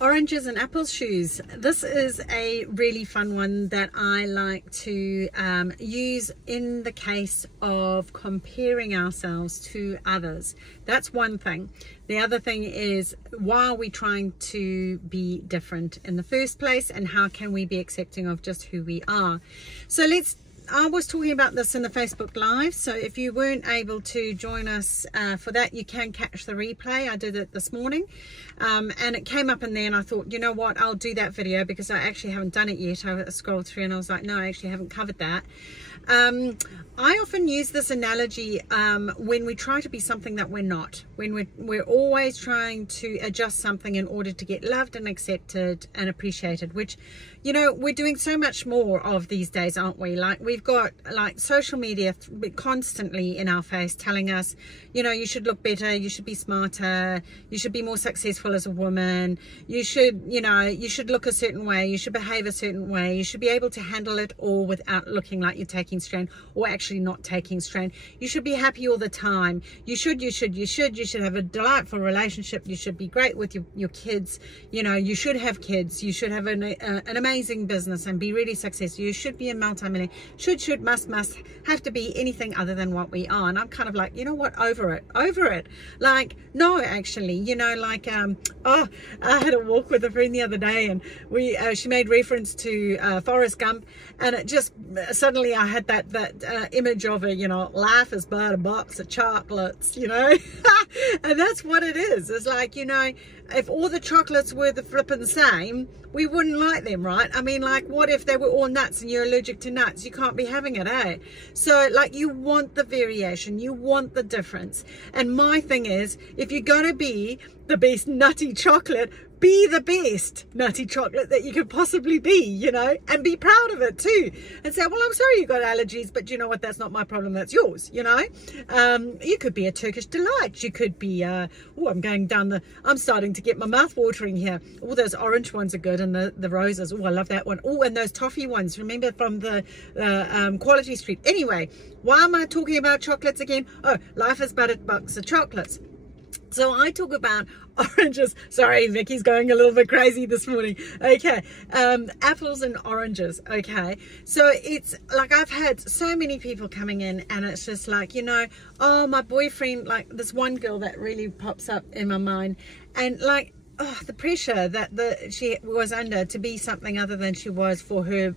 Oranges and apples shoes. This is a really fun one that I like to use in the case of comparing ourselves to others. That's one thing. The other thing is, why are we trying to be different in the first place, and how can we be accepting of just who we are? So I was talking about this in the Facebook Live, so if you weren't able to join us for that, you can catch the replay. I did it this morning, and it came up in there, and I thought, you know what, I'll do that video because I actually haven't done it yet. I scrolled through and I was like, no, I actually haven't covered that. I often use this analogy when we try to be something that we're not, when we're always trying to adjust something in order to get loved and accepted and appreciated, which, you know, we're doing so much more of these days, aren't we? Like, we've got like social media constantly in our face telling us, you know, you should look better, you should be smarter, you should be more successful as a woman, you should, you know, you should look a certain way, you should behave a certain way, you should be able to handle it all without looking like you're taking strain or actually not taking strain. You should be happy all the time. You should have a delightful relationship. You should be great with your kids. You know, you should have kids. You should have an amazing business and be really successful. You should be a multi-millionaire. Should, must, have to be anything other than what we are. And I'm kind of like, you know what, over it. Like, no, actually, you know, like, oh, I had a walk with a friend the other day, and she made reference to Forrest Gump, and it just suddenly I had that image of a, you know, life is but a box of chocolates, you know. And that's what it is. It's like, you know, if all the chocolates were the flippin' same, we wouldn't like them, right? I mean, like, what if they were all nuts and you're allergic to nuts? You can't be having it, eh? So, like, you want the variation, you want the difference. And my thing is, if you're gonna be the best nutty chocolate, be the best nutty chocolate that you could possibly be, you know, and be proud of it too, and say, well, I'm sorry you got allergies, but you know what, that's not my problem, that's yours, you know. You could be a Turkish delight, you could be oh, I'm starting to get my mouth watering here. All those orange ones are good, and the roses, oh, I love that one. Oh, and those toffee ones, remember, from the Quality Street. Anyway, why am I talking about chocolates again? Oh, life is but a box of chocolates. So I talk about oranges. Sorry, Vicky's going a little bit crazy this morning. Okay, apples and oranges. Okay, so it's like, I've had so many people coming in, and it's just like, you know, oh, my boyfriend, like this one girl that really pops up in my mind, and like, oh, the pressure that she was under to be something other than she was for her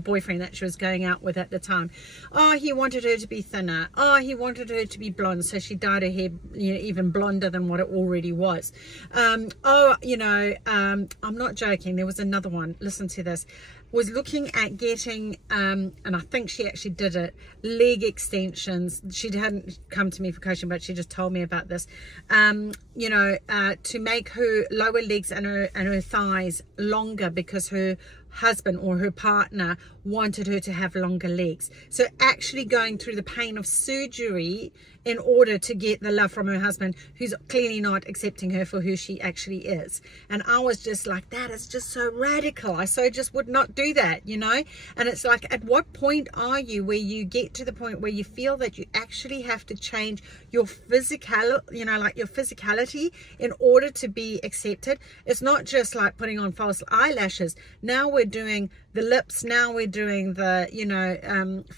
boyfriend that she was going out with at the time. Oh, he wanted her to be thinner. Oh, he wanted her to be blonde, so she dyed her hair, you know, even blonder than what it already was. Oh, you know, I'm not joking. There was another one. Listen to this. Was looking at getting, and I think she actually did it, leg extensions. She hadn't come to me for coaching, but she just told me about this. You know, to make her lower legs and her thighs longer, because her husband or her partner wanted her to have longer legs. So actually going through the pain of surgery in order to get the love from her husband, who's clearly not accepting her for who she actually is. And I was just like, that is just so radical. I so just would not do that, you know. And it's like, at what point are you where you get to the point where you feel that you actually have to change your physical, you know, like your physicality in order to be accepted? It's not just like putting on false eyelashes. Now we're doing the lips, now we're doing the, you know,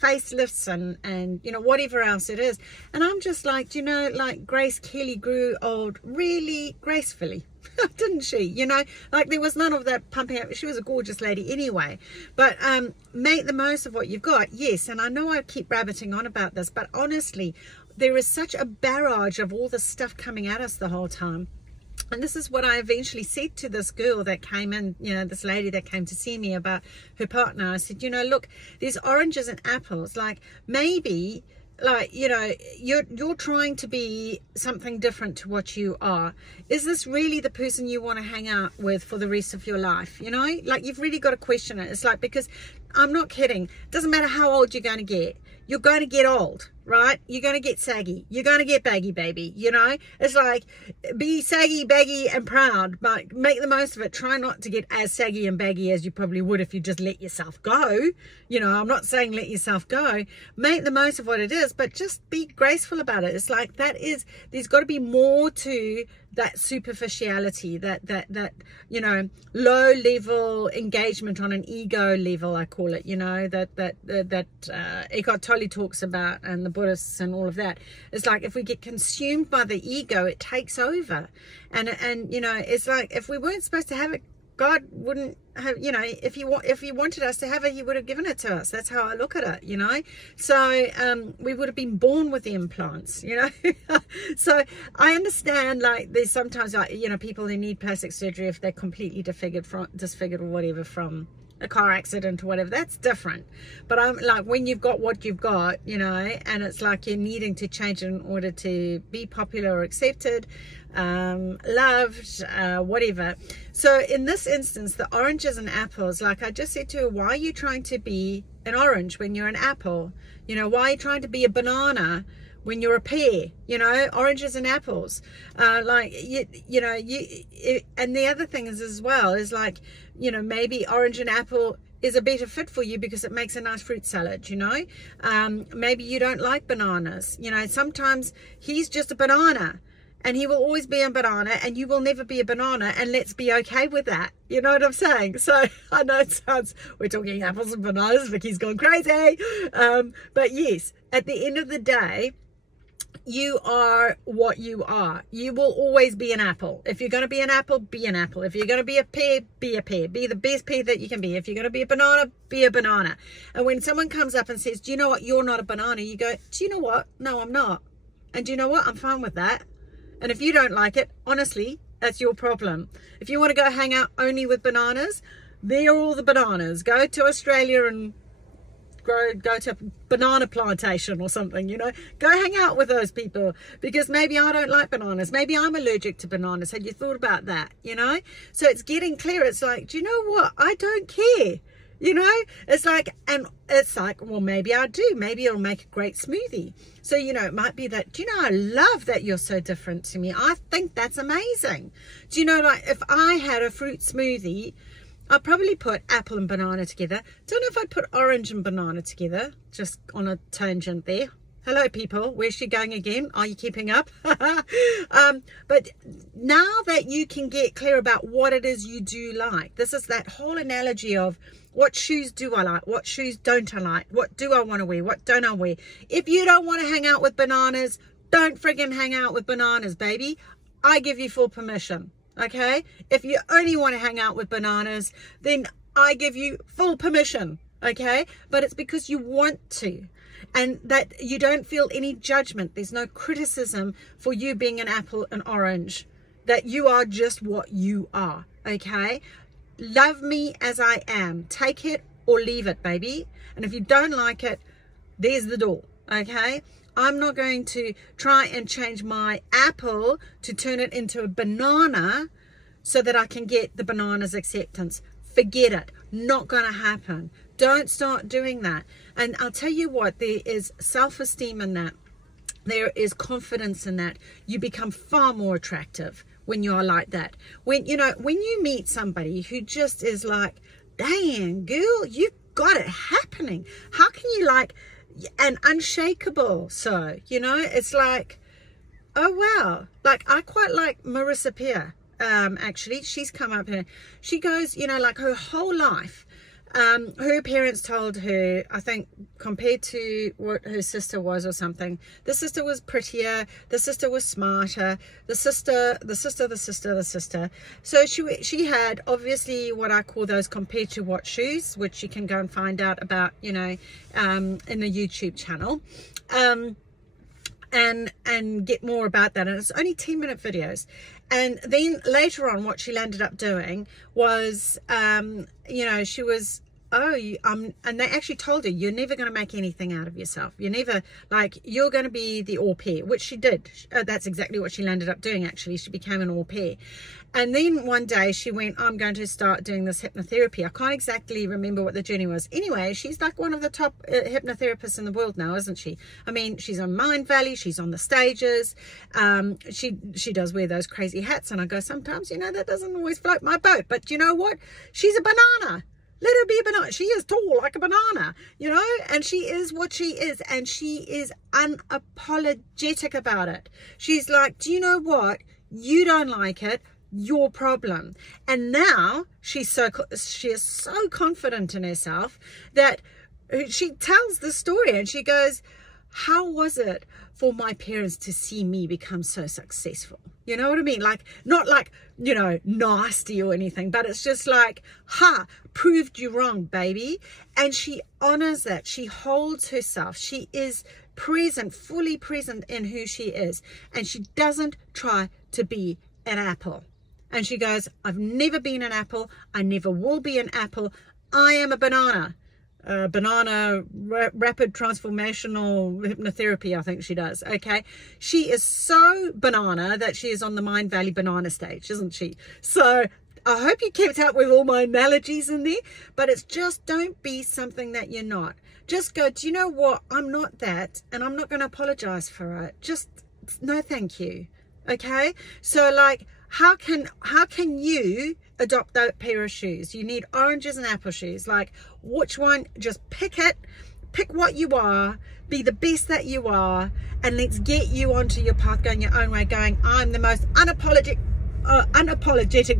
facelifts and you know, whatever else it is. And I'm just like, you know, like Grace Kelly grew old really gracefully. Didn't she? You know, like there was none of that pumping up. She was a gorgeous lady anyway. But make the most of what you've got. Yes, and I know I keep rabbiting on about this, but honestly, there is such a barrage of all this stuff coming at us the whole time. And this is what I eventually said to this girl that came in, you know, this lady that came to see me about her partner. I said, you know, look, there's oranges and apples. Like, maybe, like, you know, you're trying to be something different to what you are. Is this really the person you want to hang out with for the rest of your life? You know, like, you've really got to question it. It's like, because I'm not kidding. It doesn't matter how old you're going to get. You're going to get old, right? You're going to get saggy. You're going to get baggy, baby. You know, it's like, be saggy, baggy, and proud, but make the most of it. Try not to get as saggy and baggy as you probably would if you just let yourself go. You know, I'm not saying let yourself go. Make the most of what it is, but just be graceful about it. It's like, there's got to be more to that superficiality, that you know, low level engagement on an ego level, I call it, you know, that Eckhart Tolle talks about, and the Buddhists and all of that. It's like if we get consumed by the ego, it takes over, and you know, it's like if we weren't supposed to have it, God wouldn't have, you know, if he wanted us to have it, he would have given it to us. That's how I look at it, you know. So we would have been born with the implants, you know. So I understand, like, there's sometimes, like, you know, people who need plastic surgery if they're completely disfigured or whatever from a car accident or whatever. That's different. But I'm like, when you've got what you've got, you know, and it's like you're needing to change it in order to be popular or accepted, loved, whatever. So in this instance, the oranges and apples, like I just said to her, why are you trying to be an orange when you're an apple? You know, why are you trying to be a banana when you're a pear? You know, oranges and apples, like, you know, and the other thing is as well is, like, you know, maybe orange and apple is a better fit for you because it makes a nice fruit salad, you know. Maybe you don't like bananas, you know. Sometimes he's just a banana, and he will always be a banana, and you will never be a banana, and let's be okay with that. You know what I'm saying? So I know it sounds, we're talking apples and bananas, Vicky's gone crazy. But yes, at the end of the day, you are what you are. You will always be an apple. If you're going to be an apple, be an apple. If you're going to be a pear, be a pear. Be the best pear that you can be. If you're going to be a banana, be a banana. And when someone comes up and says, do you know what, you're not a banana, you go, do you know what, no, I'm not. And do you know what, I'm fine with that. And if you don't like it, honestly, that's your problem. If you want to go hang out only with bananas, they're all the bananas. Go to Australia and go to a banana plantation or something, you know. Go hang out with those people, because maybe I don't like bananas. Maybe I'm allergic to bananas. Had you thought about that, you know? So it's getting clear. It's like, do you know what? I don't care. You know, it's like, and it's like, well, maybe I do. Maybe it'll make a great smoothie. So, you know, it might be that, do you know, I love that you're so different to me. I think that's amazing. Do you know, like, if I had a fruit smoothie, I'd probably put apple and banana together. Don't know if I'd put orange and banana together. Just on a tangent there. Hello, people. Where's she going again? Are you keeping up? But now that you can get clear about what it is you do like, this is that whole analogy of, what shoes do I like? What shoes don't I like? What do I want to wear? What don't I wear? If you don't want to hang out with bananas, don't friggin' hang out with bananas, baby. I give you full permission, okay? If you only want to hang out with bananas, then I give you full permission, okay? But it's because you want to, and that you don't feel any judgment. There's no criticism for you being an apple and orange, that you are just what you are, okay? Love me as I am. Take it or leave it, baby. And if you don't like it, there's the door, okay? I'm not going to try and change my apple to turn it into a banana so that I can get the banana's acceptance. Forget it. Not going to happen. Don't start doing that. And I'll tell you what, there is self-esteem in that. There is confidence in that. You become far more attractive when you are like that. When, you know, when you meet somebody who just is like, dang, girl, you've got it happening. How can you, like, and unshakable? So, you know, it's like, oh, wow. Like, I quite like Marissa Peer. Actually, she's come up here. She goes, you know, like her whole life, her parents told her, I think, compared to what her sister was or something, the sister was prettier, the sister was smarter, the sister. So she had obviously what I call those compared to what shoes, which you can go and find out about, you know, in the YouTube channel. And get more about that, and it's only 10-minute videos. And then later on, what she landed up doing was, you know, she was, and they actually told her, you're never going to make anything out of yourself. You're never, like, you're going to be the au pair, which she did. That's exactly what she landed up doing, actually. She became an au pair. And then one day she went, I'm going to start doing this hypnotherapy. I can't exactly remember what the journey was. Anyway, she's like one of the top hypnotherapists in the world now, isn't she? I mean, she's on Mind Valley. She's on the stages. She does wear those crazy hats. And I go, sometimes, you know, that doesn't always float my boat. But you know what? She's a banana. Let her be a banana. She is tall like a banana, you know, and she is what she is, and she is unapologetic about it. She's like, do you know what? You don't like it, your problem. And now she is so confident in herself that she tells the story and she goes, how was it for my parents to see me become so successful? You know what I mean? Like, not like, you know, nasty or anything, but it's just like, proved you wrong, baby. And she honors that. She holds herself. She is present, fully present in who she is. And she doesn't try to be an apple. And she goes, I've never been an apple. I never will be an apple. I am a banana. Rapid transformational hypnotherapy, I think she does. Okay, she is so banana that she is on the Mind Valley banana stage, isn't she? So I hope you kept up with all my analogies in there, but it's just, don't be something that you're not. Just go, do you know what, I'm not that, and I'm not going to apologize for it. Just no thank you. Okay, so like, how can you adopt that pair of shoes? You need oranges and apple shoes. Like, which one? Just pick it, pick what you are, be the best that you are, and let's get you onto your path, going your own way, going, I'm the most unapologetic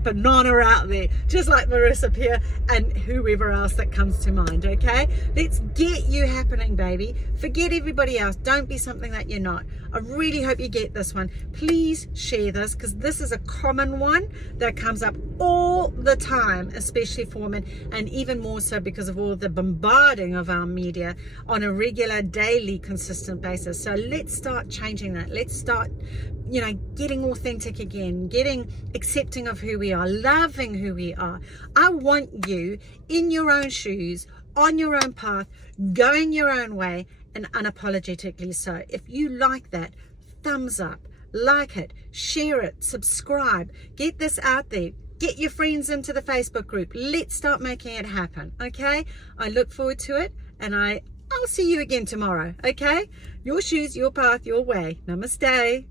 banana out there, just like Marissa Peer and whoever else that comes to mind. Okay, let's get you happening, baby. Forget everybody else. Don't be something that you're not. I really hope you get this one. Please share this, because this is a common one that comes up all the time, especially for women, and even more so because of all the bombarding of our media on a regular, daily, consistent basis. So let's start changing that. Let's start, you know, getting authentic again, getting accepting of who we are, loving who we are. I want you in your own shoes, on your own path, going your own way, and unapologetically so. If you like that, thumbs up, like it, share it, subscribe, get this out there. Get your friends into the Facebook group. Let's start making it happen, okay? I look forward to it, and I'll see you again tomorrow, okay? Your shoes, your path, your way. Namaste.